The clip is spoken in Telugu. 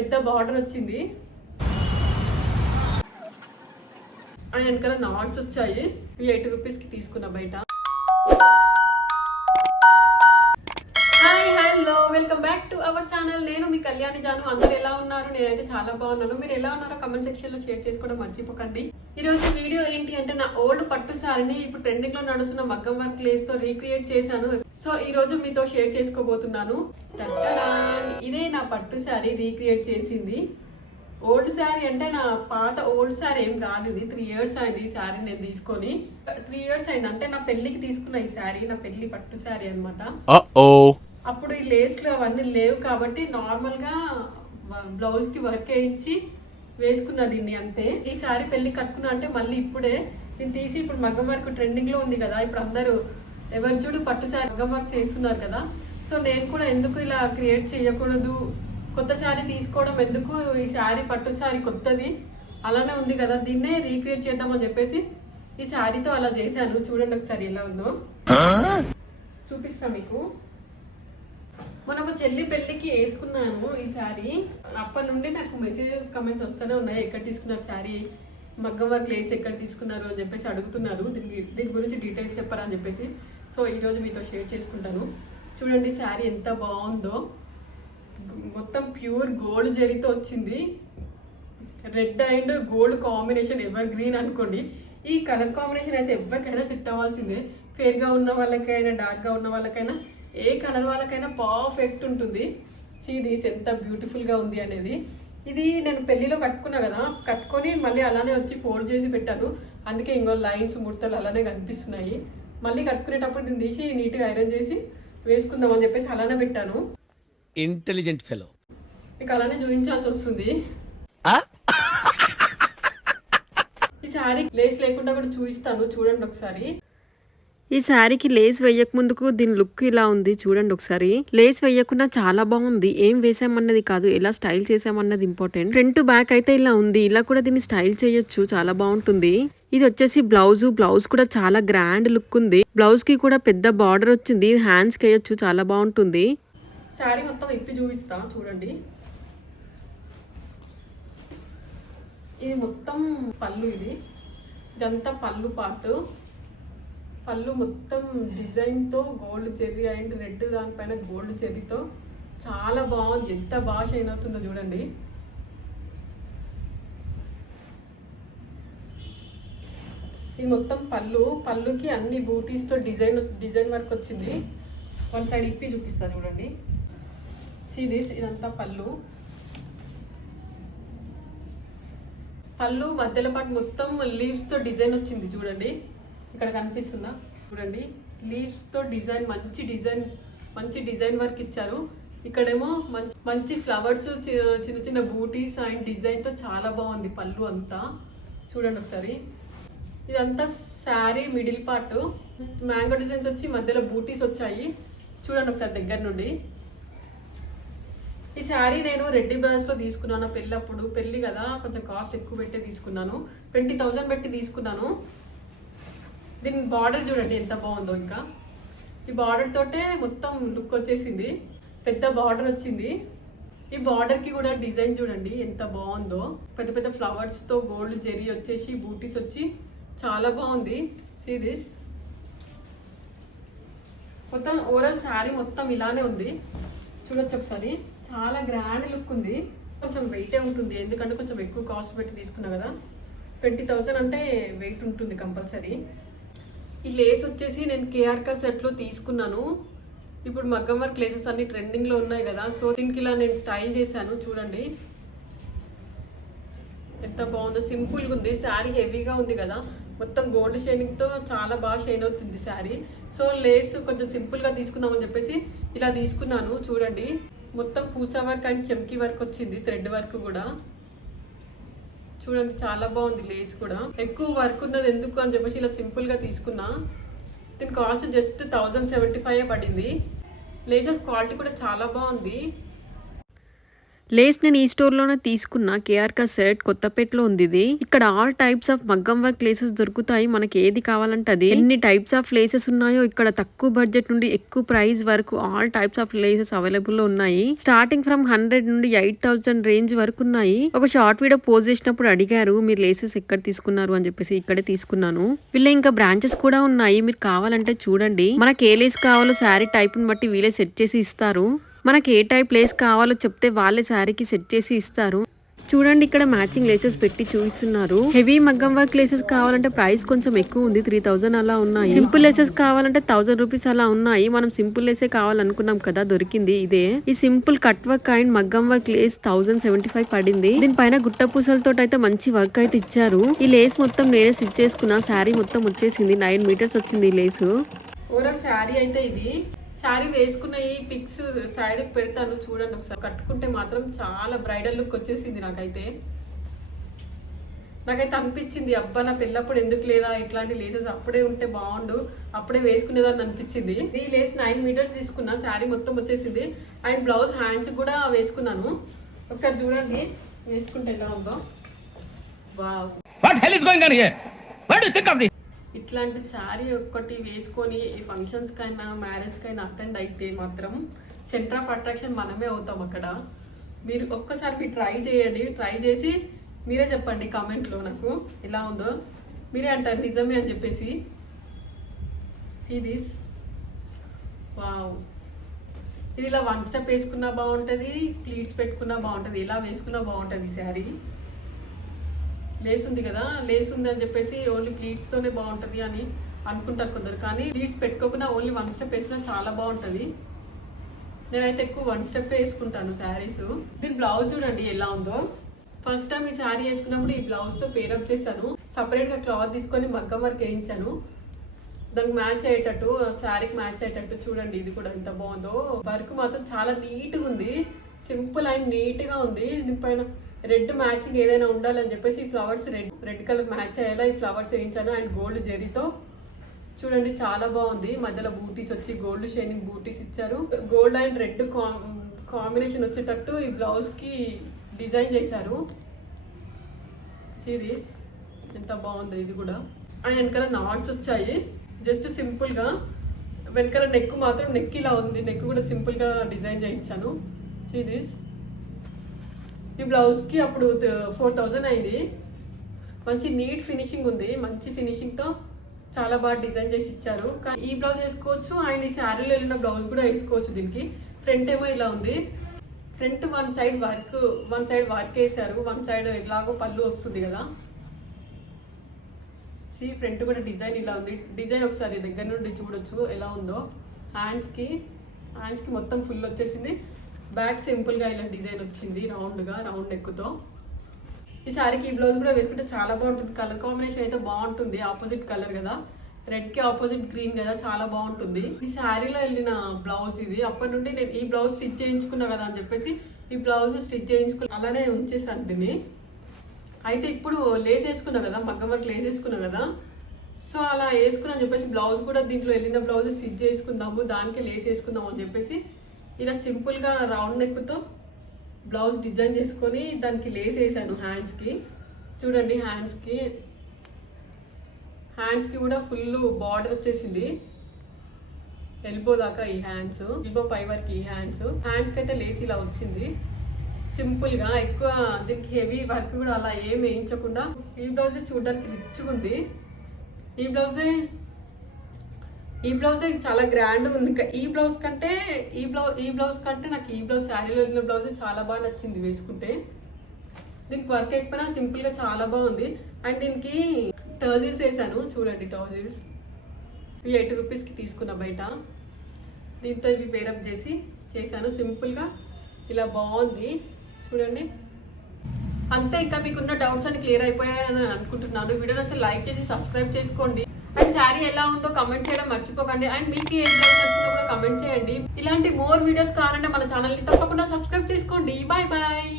పెద్ద బార్డర్ వచ్చింది. అండ్ వెనకాల నాట్స్ వచ్చాయి. ఇవి 80 రూపీస్కి తీసుకున్నా బయట. Welcome back to our channel. నేను మీ కళ్యాణి జాను. అందరు ఎలా ఉన్నారు? నేనైతే చాలా బాగున్నాను. మీరు ఎలా ఉన్నారో కమెంట్ సెక్షన్ లో షేర్ చేసుకోవడం మర్చిపోకండి. ఈ రోజు వీడియో ఏంటి అంటే నా ఓల్డ్ పట్టు శారీని ఇప్పుడు ట్రెండింగ్ లో నడుస్తున్న మగ్గం వర్క్ లేస్ తో రీక్రియేట్ చేశాను. సో ఈ రోజు మీతో షేర్ చేసుకోబోతున్నాను. ఇదే నా పట్టు శారీ రీక్రియేట్ చేసింది. ఓల్డ్ శారీ అంటే నా పాత ఓల్డ్ శారీ ఏం కాదు. ఇది 3 years అయింది ఈ శారీ నేను తీసుకొని. 3 years అయింది అంటే నా పెళ్లికి తీసుకున్న ఈ శారీ, నా పెళ్లి పట్టు శారీ అనమాట. అప్పుడు ఈ లేస్లు అవన్నీ లేవు కాబట్టి నార్మల్ గా బ్లౌజ్ కి వర్క్ వేయించి వేసుకున్నా దీన్ని అంతే. ఈ శారీ పెళ్లి కట్టుకున్నా అంటే మళ్ళీ ఇప్పుడే నేను తీసి ఇప్పుడు మగ్గం వర్క్ ట్రెండింగ్ లో ఉంది కదా, ఇప్పుడు అందరూ ఎవరు చూడు పట్టు శారీ మగ్గం వర్క్ చేస్తున్నారు కదా. సో నేను కూడా ఎందుకు ఇలా క్రియేట్ చేయకూడదు, కొత్త శారీ తీసుకోవడం ఎందుకు, ఈ శారీ పట్టు శారీ కొత్తది అలానే ఉంది కదా, దీన్నే రీక్రియేట్ చేద్దామని చెప్పేసి ఈ శారీతో అలా చేశాను. చూడండి ఒకసారి ఎలా ఉందో చూపిస్తా మీకు. మనకు చెల్లి పెళ్లికి వేసుకున్నాను ఈ శారీ. అప్పటి నుండి నాకు మెసేజెస్ కమెంట్స్ వస్తూనే ఉన్నాయి, ఎక్కడ తీసుకున్నారు శారీ, మగ్గం వర్క్ లేస్ ఎక్కడ తీసుకున్నారు అని చెప్పేసి అడుగుతున్నారు. దీని గురించి డీటెయిల్స్ చెప్పరా అని చెప్పేసి. సో ఈరోజు మీతో షేర్ చేసుకుంటాను. చూడండి శారీ ఎంత బాగుందో. మొత్తం ప్యూర్ గోల్డ్ జరీతో వచ్చింది. Red and gold combination ever green అనుకోండి. ఈ కలర్ కాంబినేషన్ అయితే ఎవరికైనా సెట్ అవ్వాల్సిందే. ఫేర్గా ఉన్న వాళ్ళకైనా డార్క్గా ఉన్న వాళ్ళకైనా ఏ కలర్ వాళ్ళకైనా పర్ఫెక్ట్ ఉంటుంది. సీ దిస్ ఎంత బ్యూటిఫుల్గా ఉంది అనేది. ఇది నేను పెళ్లిలో కట్టుకున్నా కదా, కట్టుకొని మళ్ళీ అలానే వచ్చి ఫోల్డ్ చేసి పెట్టాను. అందుకే ఇంకో లైన్స్ ముడతలు అలానే కనిపిస్తున్నాయి. మళ్ళీ కట్టుకునేటప్పుడు దీన్ని తీసి నీట్గా ఐరన్ చేసి వేసుకుందాం అని చెప్పేసి అలానే పెట్టాను. Intelligent fellow. మీకు అలానే చూపించాల్సి వస్తుంది. ఈ శారీ లేస్ లేకుండా కూడా చూపిస్తాను, చూడండి ఒకసారి. ఈ శారీకి లేస్ వేయక ముందుకు దీని లుక్ ఇలా ఉంది, చూడండి ఒకసారి. లేస్ వేయకుండా చాలా బాగుంది. ఏం వేసామన్నది కాదు, ఎలా స్టైల్ చేసామన్నది ఇంపార్టెంట్. ఫ్రంట్ బ్యాక్ అయితే ఇలా ఉంది. ఇలా కూడా దీన్ని స్టైల్ చేయొచ్చు, చాలా బాగుంటుంది. ఇది వచ్చేసి బ్లౌజ్ కూడా చాలా గ్రాండ్ లుక్ ఉంది. బ్లౌజ్ కి కూడా పెద్ద బార్డర్ వచ్చింది. హ్యాండ్స్ కి వేయొచ్చు, చాలా బాగుంటుంది. శారీ మొత్తం ఇప్పి చూపిస్తా చూడండి. ఇది మొత్తం పళ్ళు, ఇదంతా పళ్ళు పార్ట్. పళ్ళు మొత్తం డిజైన్తో గోల్డ్ చెర్రీ అండ్ రెడ్ దానిపైన గోల్డ్ చెర్రీతో చాలా బాగుంది. ఎంత బాగా షైన్ అవుతుందో చూడండి. ఇది మొత్తం పళ్ళుకి అన్ని బూటీస్తో డిజైన్ వర్క్ వచ్చింది. వన్ సైడ్ ఇప్పి చూపిస్తా చూడండి. సీ దిస్, ఇదంతా పళ్ళు మధ్యలో పాటు మొత్తం లీవ్స్తో డిజైన్ వచ్చింది చూడండి. ఇక్కడ కనిపిస్తుందా చూడండి, లీవ్స్ తో మంచి డిజైన్ వర్క్ ఇచ్చారు. ఇక్కడేమో మంచి ఫ్లవర్స్, చిన్న చిన్న బూటీస్ అండ్ డిజైన్ తో చాలా బాగుంది పళ్ళు అంతా. చూడండి ఒకసారి. ఇదంతా sari middle part mango designs వచ్చి మధ్యలో బూటీస్ వచ్చాయి. చూడండి ఒకసారి దగ్గర నుండి. ఈ శారీ నేను రెడ్డి బ్రదర్స్ లో తీసుకున్నాను పెళ్ళప్పుడు. పెళ్లి కదా, కొంచెం కాస్ట్ ఎక్కువ పెట్టే తీసుకున్నాను. 20,000 పెట్టి తీసుకున్నాను. దీని బార్డర్ చూడండి ఎంత బాగుందో. ఇంకా ఈ బార్డర్ తోటే మొత్తం లుక్ వచ్చేసింది. పెద్ద బార్డర్ వచ్చింది. ఈ బార్డర్ కి కూడా డిజైన్ చూడండి ఎంత బాగుందో. పెద్ద పెద్ద ఫ్లవర్స్ తో గోల్డ్ జెరీ వచ్చేసి బూటీస్ వచ్చి చాలా బాగుంది. See this. మొత్తం ఓవరాల్ శారీ మొత్తం ఇలానే ఉంది. చూడొచ్చు ఒకసారి. చాలా గ్రాండ్ లుక్ ఉంది. కొంచెం వెయిటే ఉంటుంది, ఎందుకంటే కొంచెం ఎక్కువ కాస్ట్ పెట్టి తీసుకున్నా కదా. 20,000 అంటే వెయిట్ ఉంటుంది కంపల్సరీ. ఈ లేస్ వచ్చేసి నేను కేఆర్కా సెట్లో తీసుకున్నాను. ఇప్పుడు మగ్గం వర్క్ లేసెస్ అన్ని ట్రెండింగ్లో ఉన్నాయి కదా, సో దీనికి ఇలా నేను స్టైల్ చేశాను. చూడండి ఎంత బాగుందో. సింపుల్గా ఉంది. శారీ హెవీగా ఉంది కదా, మొత్తం గోల్డ్ షైనింగ్తో చాలా బాగా షైన్ అవుతుంది శారీ. సో లేస్ కొంచెం సింపుల్గా తీసుకుందామని చెప్పేసి ఇలా తీసుకున్నాను. చూడండి మొత్తం పూసా వర్క్ అండ్ చెమ్కీ వర్క్ వచ్చింది, థ్రెడ్ వర్క్ కూడా. చూడండి చాలా బాగుంది. లేస్ కూడా ఎక్కువ వర్క్ ఉన్నది ఎందుకు అని చెప్పేసి ఇలా సింపుల్ గా తీసుకున్నా. దీని కాస్ట్ జస్ట్ 1075 పడింది. లేసెస్ క్వాలిటీ కూడా చాలా బాగుంది. లేస్ నేను ఈ స్టోర్ లోనే తీసుకున్న కేఆర్ కా సెట్ కొత్తపేటలో ఉంది ఇది. ఇక్కడ ఆల్ టైప్స్ ఆఫ్ మగ్గం వర్క్ లేసెస్ దొరుకుతాయి. మనకి ఏది కావాలంటే అది. ఎన్ని టైప్స్ ఆఫ్ లేసెస్ ఉన్నాయో ఇక్కడ తక్కువ బడ్జెట్ నుండి ఎక్కువ ప్రైస్ వరకు all types of laces available లో ఉన్నాయి. స్టార్టింగ్ ఫ్రమ్ 100 నుండి 8000 రేంజ్ వరకు ఉన్నాయి. ఒక షార్ట్ వీడియో పోస్ట్ చేసినప్పుడు అడిగారు మీరు లేసెస్ ఎక్కడ తీసుకున్నారు అని చెప్పేసి. ఇక్కడే తీసుకున్నాను. వీళ్ళ ఇంకా బ్రాంచెస్ కూడా ఉన్నాయి. మీరు కావాలంటే చూడండి. మనకి ఏ లేస్ కావాలో శారీ టైప్ ని బట్టి వీళ్ళే సెట్ చేసి ఇస్తారు. మనకి ఏ టైప్ లేస్ కావాలో చెప్తే వాళ్ళే శారీకి సెట్ చేసి ఇస్తారు. చూడండి ఇక్కడ మ్యాచింగ్ లేసెస్ పెట్టి చూపిస్తున్నారు. హెవీ మగ్గం వర్క్ లేసెస్ కావాలంటే ప్రైస్ కొంచెం ఎక్కువ ఉంది. 3000 అలా ఉన్నాయి. సింపుల్ లేసెస్ కావాలంటే 1000 రూపీస్ అలా ఉన్నాయి. మనం సింపుల్ లేసే కావాలనుకున్నాం కదా, దొరికింది ఇదే. ఈ సింపుల్ కట్ వర్క్ అండ్ మగ్గం వర్క్ లేస్ 1075 పడింది. దీనిపైన గుట్ట పూసలతో అయితే మంచి వర్క్ అయితే ఇచ్చారు. ఈ లేస్ మొత్తం నేనే స్టిచ్ చేసుకున్నా. శారీ మొత్తం వచ్చేసింది. 9 మీటర్స్ వచ్చింది ఈ లేసు. ఓవరాల్ శారీ అయితే ఇది. శారీ వేసుకున్న ఈ పిక్స్ సైడ్ పెడతాను చూడండి ఒకసారి. కట్టుకుంటే మాత్రం చాలా బ్రైడల్ లుక్ వచ్చేసింది. నాకైతే అనిపించింది అబ్బా నా పెళ్ళప్పుడు ఎందుకు లేదా ఇట్లాంటి లేసెస్ అప్పుడే ఉంటే బాగుండు, అప్పుడే వేసుకునేదాన్ని అనిపించింది. ఈ లేస్ 9 మీటర్స్ తీసుకున్నా. శారీ మొత్తం వచ్చేసింది. అండ్ బ్లౌజ్ హ్యాండ్స్ కూడా వేసుకున్నాను. ఒకసారి చూడండి వేసుకుంటే ఎలా ఉందో. వావ్, ఇట్లాంటి శారీ ఒక్కటి వేసుకొని ఈ ఫంక్షన్స్ కైనా మ్యారేజ్ కైనా అటెండ్ అయితే మాత్రం సెంటర్ ఆఫ్ అట్రాక్షన్ మనమే అవుతాం అక్కడ. మీరు ఒక్కసారి ట్రై చేయండి. ట్రై చేసి మీరే చెప్పండి కామెంట్లో నాకు ఎలా ఉందో. మీరే అంటారు నిజమే అని చెప్పేసి. See this, wow. ఇది ఇలా 1 స్టెప్ వేసుకున్నా బాగుంటుంది, ప్లీట్స్ పెట్టుకున్నా బాగుంటుంది, ఇలా వేసుకున్నా బాగుంటుంది శారీ. లేస్ ఉంది కదా, లేస్ ఉంది అని చెప్పేసి ఓన్లీ ప్లీట్స్తోనే బాగుంటుంది అని అనుకుంటారు కొందరు. కానీ ప్లీట్స్ పెట్టుకోకుండా ఓన్లీ 1 స్టెప్ వేసుకున్నా చాలా బాగుంటుంది. నేనైతే ఎక్కువ 1 స్టెప్ వేసుకుంటాను శారీస్. దీని బ్లౌజ్ చూడండి ఎలా ఉందో. ఫస్ట్ టైం ఈ శారీ వేసుకున్నప్పుడు ఈ బ్లౌజ్తో పేరప్ చేశాను. సపరేట్గా క్లాత్ తీసుకొని మగ్గం వర్క్ వేయించాను. దానికి మ్యాచ్ అయ్యేటట్టు, శారీకి మ్యాచ్ అయ్యేటట్టు. చూడండి ఇది కూడా ఎంత బాగుందో. వర్క్ మాత్రం చాలా నీట్గా ఉంది. సింపుల్ అండ్ నీట్గా ఉంది. దీనిపైన రెడ్ మ్యాచింగ్ ఏదైనా ఉండాలని చెప్పేసి ఈ ఫ్లవర్స్ రెడ్ కలర్ మ్యాచ్ అయ్యేలా ఈ ఫ్లవర్స్ వేయించాను. అండ్ గోల్డ్ జెరీతో చూడండి చాలా బాగుంది. మధ్యలో బూటీస్ వచ్చి గోల్డ్ షైనింగ్ బూటీస్ ఇచ్చారు. గోల్డ్ అండ్ రెడ్ కాంబినేషన్ వచ్చేటట్టు ఈ బ్లౌజ్ కి డిజైన్ చేశారు. సిరీస్ ఎంత బాగుందో ఇది కూడా. అండ్ వెనకాల నాట్స్ వచ్చాయి. జస్ట్ సింపుల్ గా వెనకాల నెక్ మాత్రం నెక్ ఇలా ఉంది. నెక్ కూడా సింపుల్ గా డిజైన్ చేయించాను. సిరీస్ ఈ బ్లౌజ్కి అప్పుడు 4000 అయింది. మంచి నీట్ ఫినిషింగ్ ఉంది. మంచి ఫినిషింగ్తో చాలా బాగా డిజైన్ చేసి ఇచ్చారు. ఈ బ్లౌజ్ వేసుకోవచ్చు అండ్ ఈ శారీలో వెళ్ళిన బ్లౌజ్ కూడా వేసుకోవచ్చు. దీనికి ఫ్రంట్ ఏమో ఇలా ఉంది. ఫ్రంట్ వన్ సైడ్ వర్క్ వేసారు. వన్ సైడ్ ఎలాగో పళ్ళు వస్తుంది కదా. ఫ్రంట్ కూడా డిజైన్ ఇలా ఉంది. డిజైన్ ఒకసారి దగ్గర నుండి చూడొచ్చు ఎలా ఉందో. హ్యాండ్స్కి మొత్తం ఫుల్ వచ్చేసింది. బ్యాక్ సింపుల్ గా ఇలా డిజైన్ వచ్చింది రౌండ్ నెక్కుతో. ఈ శారీకి ఈ బ్లౌజ్ కూడా వేసుకుంటే చాలా బాగుంటుంది. కలర్ కాంబినేషన్ అయితే బాగుంటుంది. ఆపోజిట్ కలర్ కదా, రెడ్ కి ఆపోజిట్ గ్రీన్ కదా, చాలా బాగుంటుంది. ఈ శారీలో వెళ్ళిన బ్లౌజ్ ఇది. అప్పటి నుండి నేను ఈ బ్లౌజ్ స్టిచ్ చేయించుకున్నా కదా అని చెప్పేసి ఈ బ్లౌజ్ స్టిచ్ చేయించుకుని అలానే ఉంచేసాను దీన్ని. అయితే ఇప్పుడు లేస్ వేసుకున్నా కదా, మగ్గం వర్క్ లేస్ వేసుకున్నా కదా, సో అలా వేసుకున్నా అని చెప్పేసి బ్లౌజ్ కూడా దీంట్లో వెళ్ళిన బ్లౌజ్ స్టిచ్ చేసుకుందాము, దానికి లేస్ వేసుకుందాము అని చెప్పేసి ఇలా సింపుల్గా రౌండ్ నెక్తో బ్లౌజ్ డిజైన్ చేసుకొని దానికి లేస్ వేసాను హ్యాండ్స్కి. చూడండి హ్యాండ్స్కి కూడా ఫుల్ బార్డర్ వచ్చేసింది. ఎల్బో దాకా ఈ హ్యాండ్స్, ఎల్బో పై వరకు ఈ హ్యాండ్స్కి అయితే లేస్ ఇలా వచ్చింది సింపుల్గా. ఎక్కువ దీనికి హెవీ వర్క్ కూడా అలా ఏం వేయించకుండా ఈ బ్లౌజే చూడడానికి రిచ్గా ఉంది. ఈ బ్లౌజే చాలా గ్రాండ్ ఉంది. ఈ బ్లౌజ్ కంటే నాకు ఈ బ్లౌజ్ శారీలో వెళ్ళిన బ్లౌజే చాలా బాగా నచ్చింది వేసుకుంటే. దీనికి వర్క్ అయిపోయినా సింపుల్గా చాలా బాగుంది. అండ్ దీనికి టర్జిల్స్ వేసాను చూడండి. టర్జిల్స్ ఇవి 80 రూపీస్కి తీసుకున్న బయట. దీంతో ఇవి పేరప్ చేశాను సింపుల్గా. ఇలా బాగుంది చూడండి. అంతే, ఇంకా మీకున్న డౌట్స్ అన్ని క్లియర్ అయిపోయాయని అనుకుంటున్నాను. వీడియోని అసలు లైక్ చేసి సబ్స్క్రైబ్ చేసుకోండి. అండ్ శారీ ఎలా ఉందో కమెంట్ చేయడం మర్చిపోకండి. అండ్ మీకు ఏ బ్లౌజ్ నచ్చిందో కూడా కమెంట్ చేయండి. ఇలాంటి మోర్ వీడియోస్ కావాలంటే మన ఛానల్ని తప్పకుండా సబ్స్క్రైబ్ చేసుకోండి. Bye bye.